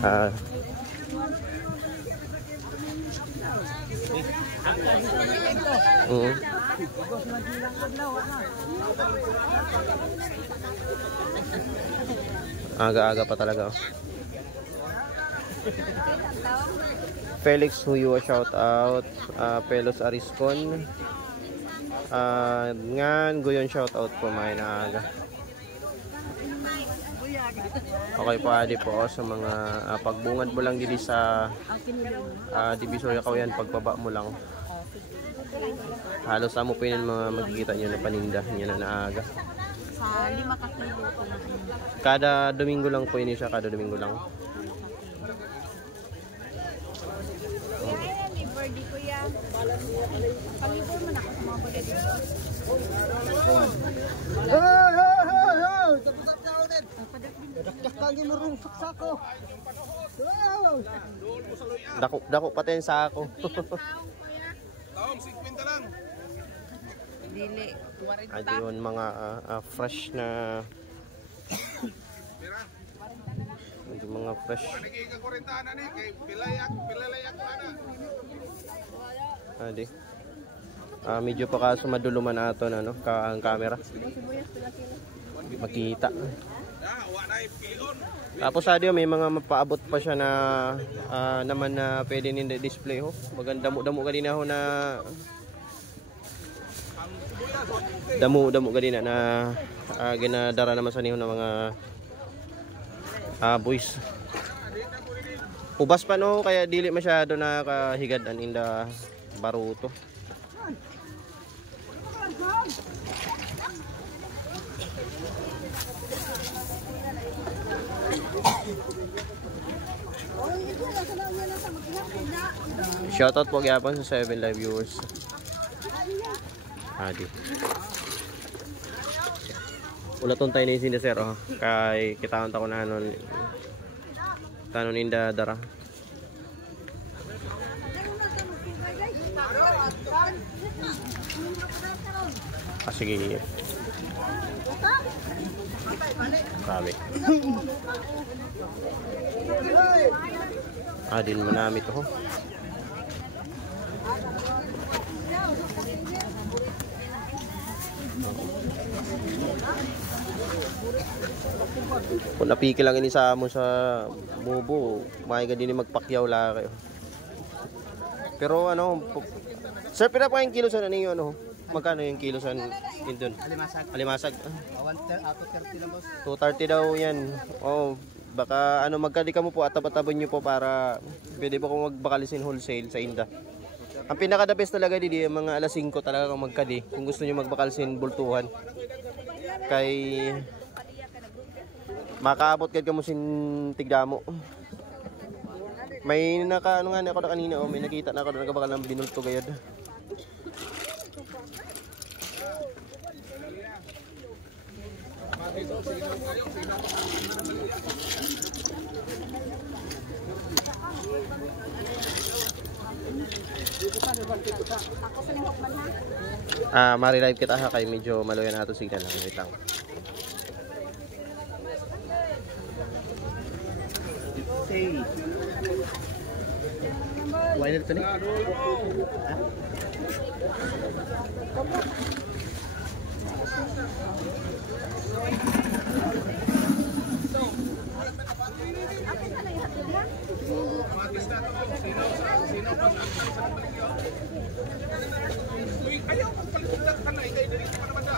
Ah. Aga-aga pa talaga. Felix Huyua, shout out. Pelos Ariscon. Ngan Guyon, shout out po mga inaaga. Okay po, adi po sa mga pagbungad mo lang dito sa Divisoria Cauyan, pagbaba mo lang. Halos amo po yun mga makikita nyo na paninda nyo na naaga. Sa 5 kilo po na. Kada Domingo lang po yun siya, kada Domingo lang. Happy birthday ko yan. Palibor mo na ako sa mga bagay dito. Dako pati yung sako. Taong 50 lang. Dili. Adi yun mga fresh na. Adi mga fresh. Nagiging kakurintahan na kay pilayak na. Adi. Medyo pa ka sumaduluman nato na no, ang camera. Makita. Tapos adio may mga mapaabot pa siya na naman na pwede ninde display ho. Maganda damo ganina ho na damo ganina na ginadara naman sa niho ng mga boys. Ubas pa no kaya dili masyado na kahigadan inda baruto. Shoutout po gyapon sa 7 live viewers. Adi. Ulaton tayo ni sinda sir oh. Kay kitaan ta ko na anon tanon inda dara. Sige. Grabe. Adin manamit ho. Kung napiki lang ini sa mo sa bubo, may din magpakyaw la kayo. Pero ano, sir, pila pa yung kilo sa ninyo ano? Magkano yung kilo sa doon? Alimasag. 230 lang boss. 230 daw yan. Oh, baka ano magkadi ka mo po at tabatabon niyo po para pwede po kung magbakalisin wholesale sa Inda. Ang pinaka the best talaga didi mga alas 5 talaga kung magkadi kung gusto niyo magbakalisin bultuhan. Kay makaabot kad kamo sin tigdamo. May naka ano nga ako na kanina oh, may nakita na ako na nagabakal ng binulto gayad. Mari-live kita ha kay medyo maluyan na ito signal lang. Wait lang. Why not tonight? Ayaw magpalitan ka na, hindi dito pa naman na.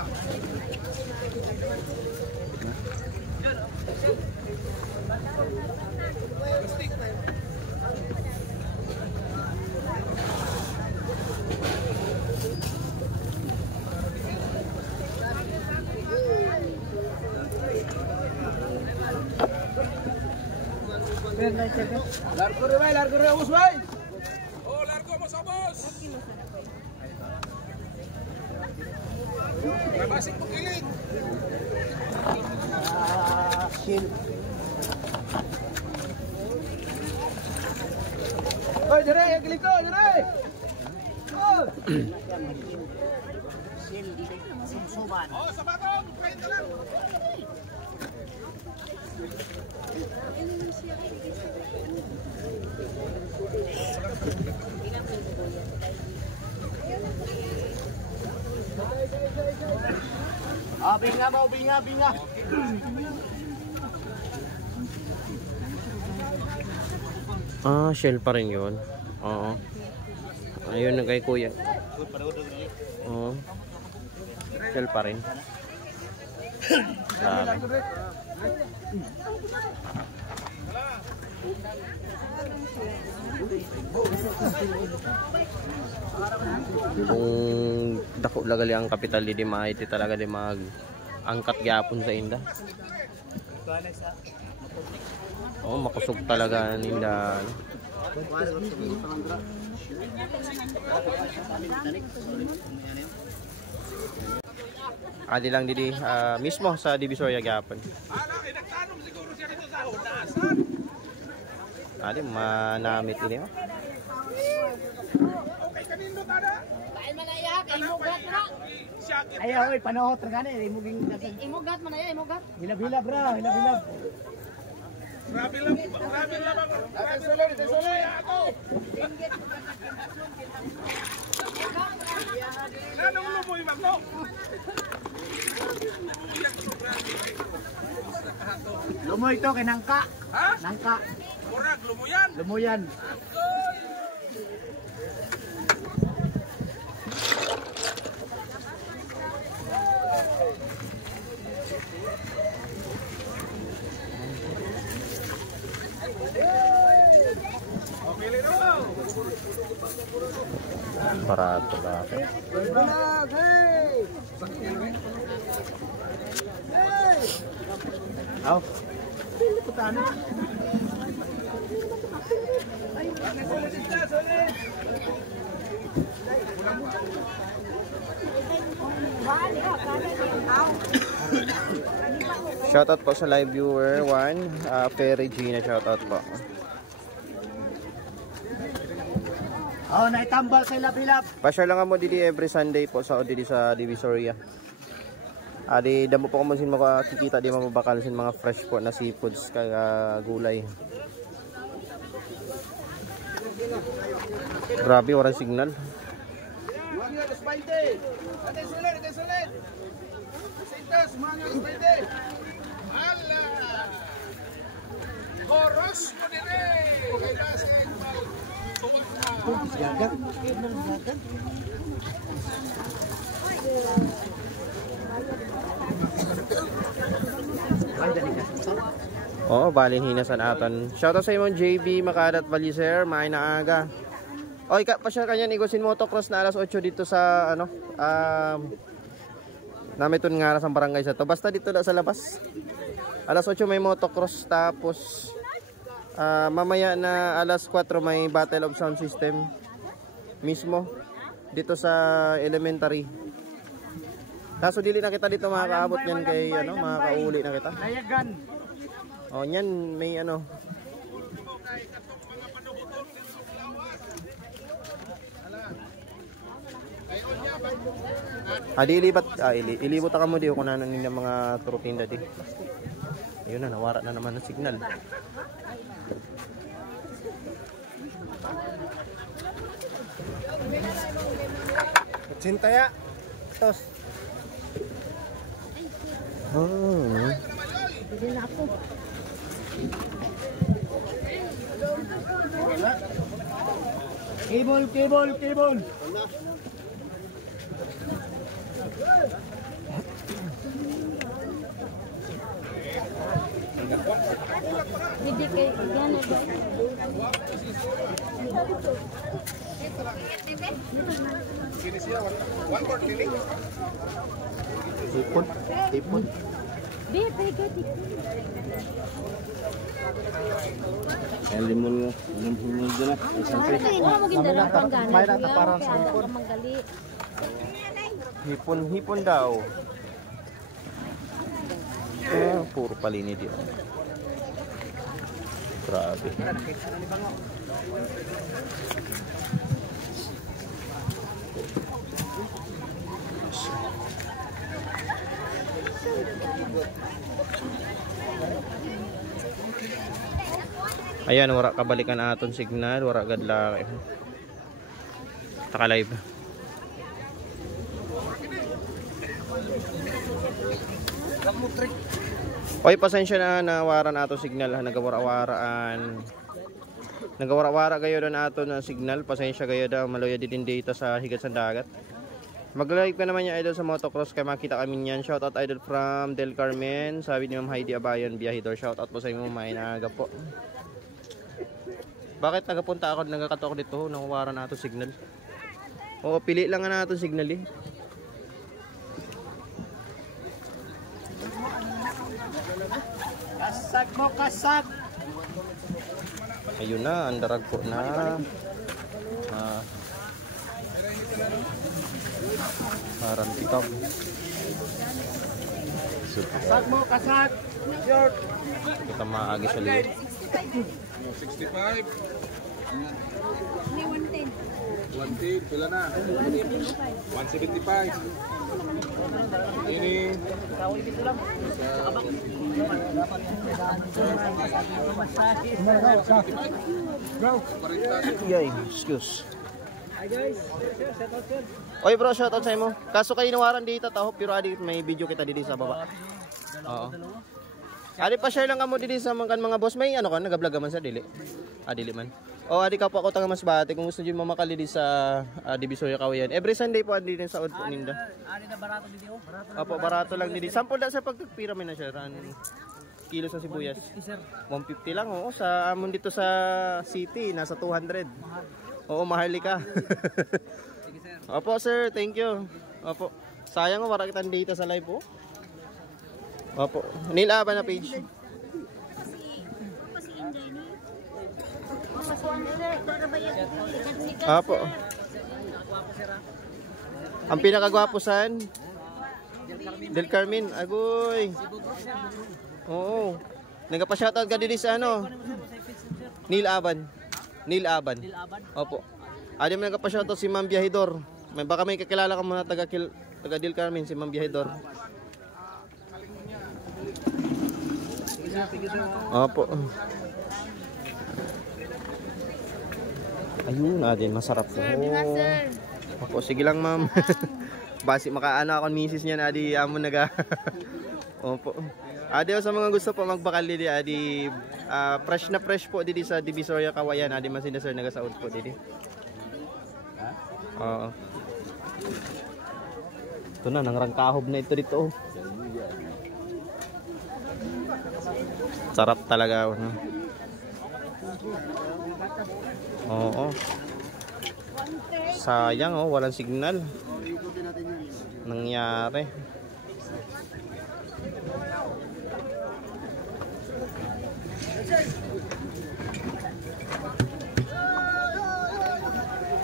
Largo rin, boss, bay! Oh, largo mo sa boss! Nabasik mo kilig! Oy, dire, kilig ko, dire! Oh! Oh, sa batong, 20 lang! Binga mo, binga, binga. Ah, shell pa rin yun. Oo. Ayun na kay kuya. Oo. Shell pa rin. Grabe. Kung dako lagali ang kapital di maiti talaga di mag angkat gyapon sa inda. Oh, makusog talaga nila. Adi lang didi mismo sa Divisoria gyapon. Nagtanong siguro siya dito sa hunasan. Adi manamit ini. Okay, kanino tada? Kain man na iya, kay imugat na. Ayaw, panahot na gani. Imuging Imugat man na iya, imugat. hilab-hilab ra, hilab-hilab. Grabe lang ako. Lumoy ako. Nanong lumoy magno? Lumoy to kay nangka. Ha? Nangka. Murag lumuyan. Lumuyan. Barato barato. Aw. Putan. Shoutout po sa live viewer 1, Ferry Gina, shoutout po. Oh, naitambal sa hilab-hilab. Pasyal lang mo didi every Sunday po sa didi sa Divisoria. Adi damo po ko sin makikita di mababakal sin mga fresh po na seafoods kaya gulay. Grabe oras signal. Mga despaite. Ate sulit. Sintas mga despaite. Ala. Horos mo dire. Kaya sa gagat. Oo, balin hinasan aton. Shoutout sa imong JB Makadat Valiser, may naaga. Oy, pasyal kanya Igosin motocross na alas 8 dito sa ano, namiton nga sa barangay sa to. Basta dito na sa labas. Alas 8 may motocross tapos mamaya na alas 4 may battle of sound system mismo dito sa elementary. Kaso dili na kita dito makakaabot yan kay ano, makakauli na kita. Layagan. Oh, yan may ano. Ilibot ka mo di kung nanan ng mga turutinda di. Ayun na, nawara na naman ang signal. Cintaya. Tos. Oh. Hindi na ako. Cable. Hindi kay yan ba? Tipon. Bebe, gati. Limon dala. Wala mo gindala pang gana. May rata parang sa manggali. Hipon daw. Puro palini di. Grabe. Ayan, wala kabalikan aton signal, wala gadla. Taka live. Oy, pasensya na nawaran ato signal ha, nagawara-waraan. Nagawara-wara kayo na ato na signal, pasensya kayo daw, maloya din data sa higat sa dagat. Mag-live ka naman yung idol sa motocross kaya makita kami niyan. Shoutout idol from Del Carmen, sabi ni Ma'am Heidi Abayon, biyahidor. Shoutout po sa inyo, mainaga po. Bakit nagapunta ako, nagakato ako dito, nawawaran na ato signal. Oo, pili lang na ato signal eh. Kasag mo, kasag! Ayun na, ang darag po na. Parang tikap. Kasag mo, kasag! Short! Kita maagi sa liyo. 65. May 110. 110, pila na? 175. Ini. Yay, excuse. Oy bro, shoutout sa imo. Kaso kayo nawaran dito taho, pero adi may video kita dito sa baba. Oo. Adi pa share lang kamo dito sa mga boss. May ano ka, nag-vlog man sa dili. Dili man. O adi ka po ako taga Masbate kung gusto niyo mamakali di sa Divisoria Kawayan. Every Sunday po adi din sa Oud po ninda. Ani na barato video? Opo, barato lang dito. Sample da sa pagpira may na siya ran kilo sa sibuyas. 150 lang oo. Sa amon dito sa city nasa 200. Oo, mahali ka. Opo sir, thank you. Opo. Sayang wala kitang data sa live po. Opo. Nila ba na page? Opo. Ang pinakagwapo san? Del Carmen. Agoy. Oo. Nagpa-shoutout ka din sa ano? Neil Aban. Neil Aban. Opo. Adi mo nagpa-shoutout si Ma'am Biyahidor. May baka may kakilala ka mga taga Del Carmen si Ma'am Biyahidor. Opo. Ayun, adin masarap po. Opo, sige lang ma'am. Basi makaano ako misis niya na adi amo naga. Opo. Adi sa mga gusto po magbakal didi adi fresh na fresh po didi sa Divisoria Kawayan. Adi man sina sir naga-saud po didi. Oo. Ito na nangrangkahob na ito dito. Sarap talaga. Oo. Sayang oh, walang signal. Nangyari.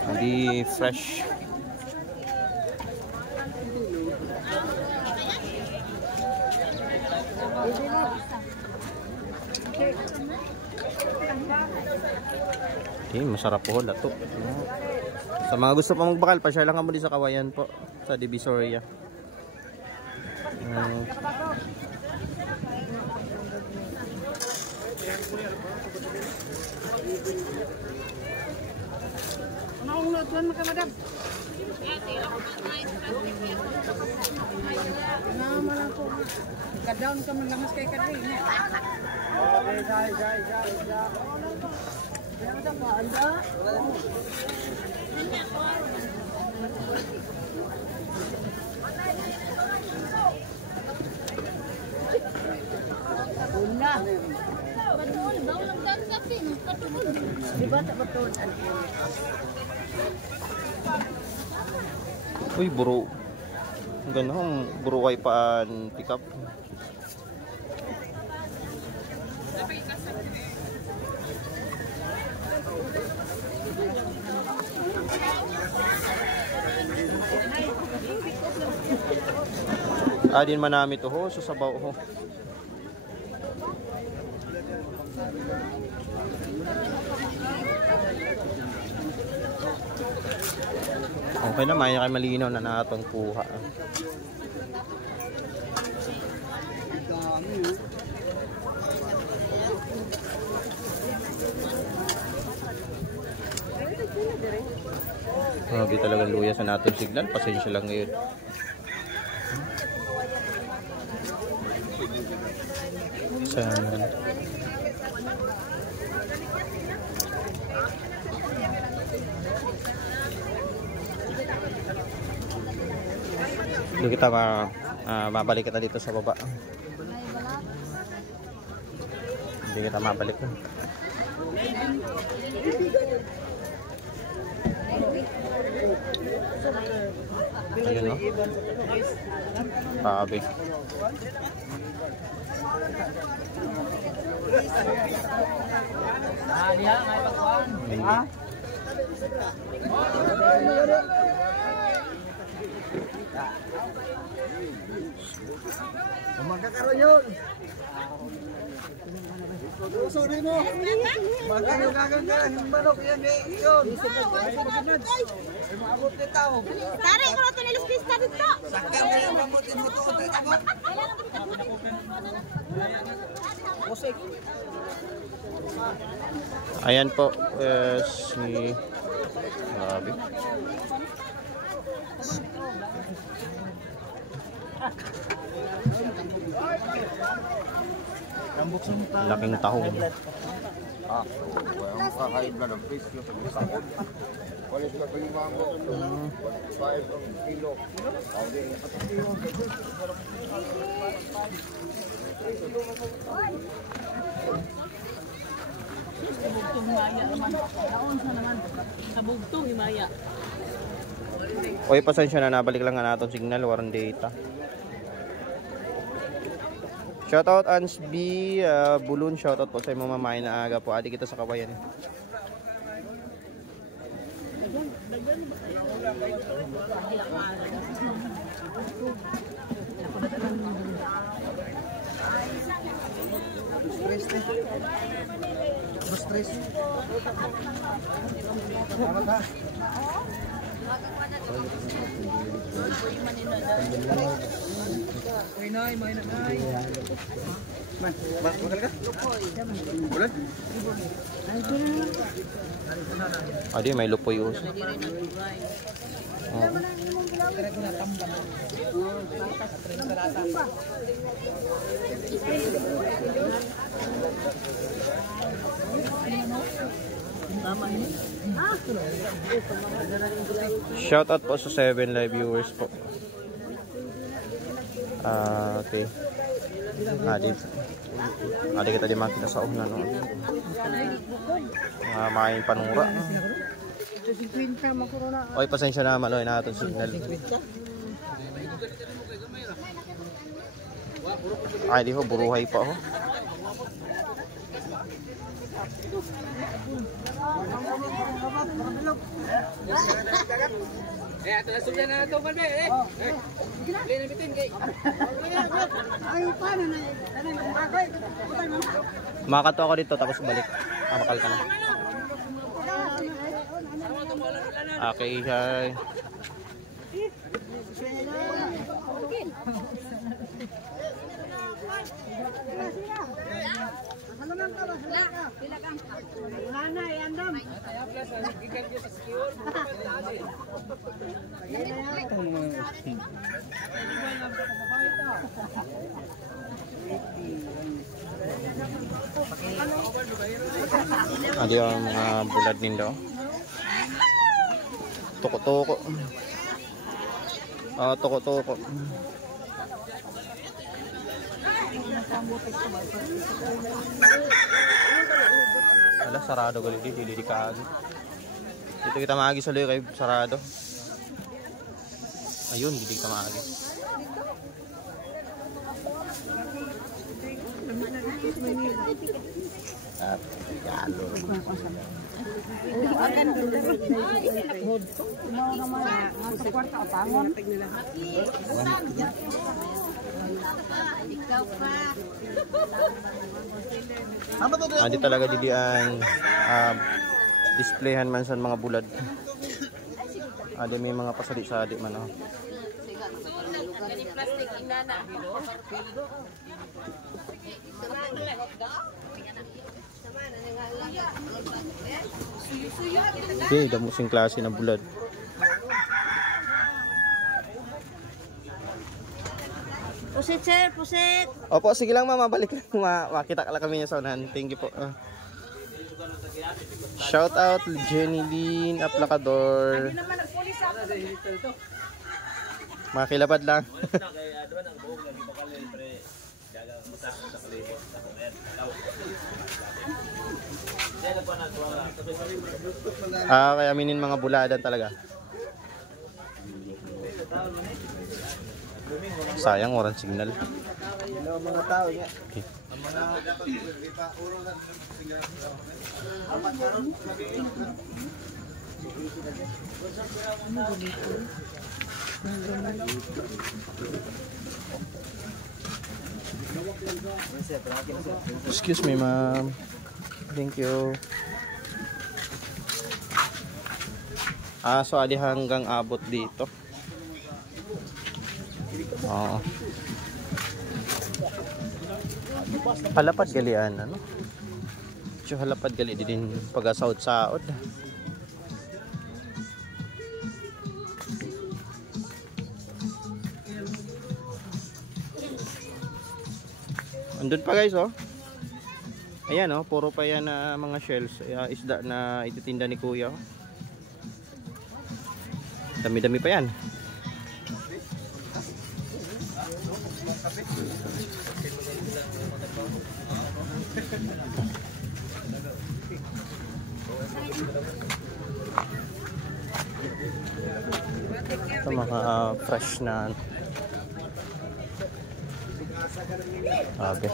Hindi fresh. Okay, masarap po lato. Sa mga gusto pa magbakal, pa-share lang kamo din sa Kawayan po sa Divisoria. Naunod-unod mo ka, madam. Naman ako. Ka-down ka man lamas kay Kadri. Okay, guys. Meron ka ba? Anda? Una. Betul, bau lang kapin. Katulog. Di ba tak betul? Uy, buro. Ang ganun, buro kay paan pick up. Adin manami to ho, susabaw ho. Okay na, may kay malinaw na natong kuha. Grabe talagang luya sa natong signal. Pasensya lang ngayon. Sana. Hindi kita mabalik kita dito sa baba. Hindi kita mabalik. Ayun, no? Sabi. Hindi. Magkakaroon yun. Sorry mo. Magkakaroon kagagalan ng manok yan eh. Yun. Maabot na tao. Taray ko na ito nilis pista dito. Sakal na yung mamutin mo ito. Ayan po si Grabe. Laking tahong. Walang kakain na ng presyo sa mga sakot. Wala sila kalimang mo. 5 ang kilo. Kabugtong himaya naman. Naon sa naman. Kabugtong himaya. Oy, pasensya na, nabalik lang nga natin signal, walang data. Shoutout Ans B, Bulun, shoutout po sa mga mamain na aga po. Adi kita sa Kawayan. Stress. Adi, may lupoy us. Shoutout po sa 7 live viewers po. Okay. Adi kita di makita sa una no. Main panura. Oy, pasensya na maloy na aton signal. Ay, di ho buruhay pa ho. Ato na sugyan na ito kalbe. Gili na bitin kay. Ay, paano na? Makato ako dito tapos balik. Makal ka na. Okay, hi. Adi ang mga bulad nindo. Toko-toko. Toko-toko. Wala, sarado gali di, dili ka. Dito kita maagi sa loy kay sarado. Ayun, dili ka maagi. Yalo. Adi talaga dilian displayhan man sa mga bulad. Adi may mga pasali-sali man oh. Plastic inana. Okay, damusing klase ng bulad. Pusit, sir. Pusit. Opo, sige lang ma'am, mabalik lang. Makita ka lang kami niya sa unahan. Thank you po. Shout out Jenny Lynn Aplacador. Makilapad lang. Kaya aminin mga buladan talaga. Sayang walang signal. Mga tao niya. Okay. Excuse me, ma'am. Thank you. So adi hanggang abot dito. Oo. Halapad galian, ano? So halapad gali din pag-saod-saod. Andun pa guys, oh. Ayan, oh, puro pa yan na mga shells, isda na ititinda ni Kuya. Dami-dami pa yan. Ito mga fresh na okay.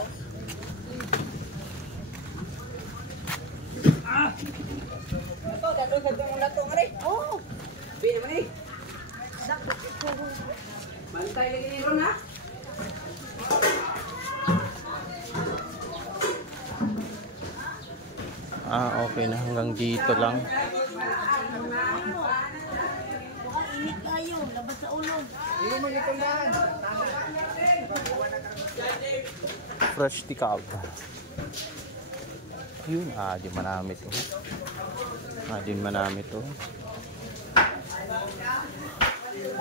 Oh! Biya mo ni. Bantay lagi ni Ron ha? Okay na hanggang dito lang. Init kayo. Labas sa ulo. Fresh tikab. Yun, di manami to. Di manami to.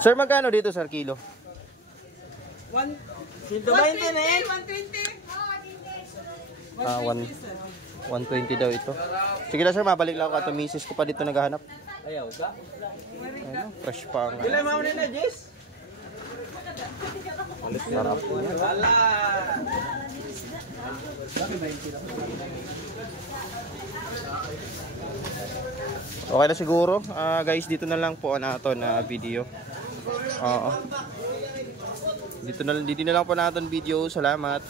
Sir, magkano dito, sir, kilo? 120 na yan. 120 daw ito. Sige na, sir, mabalik lang ako at misis ko pa dito naghahanap. Ayaw ka? Ayun, fresh pa ang Ilan mo na Jess? sarap. Wala. Okay na siguro. Guys, dito na lang po natin na video. Oo. Dito na lang po natin video. Salamat.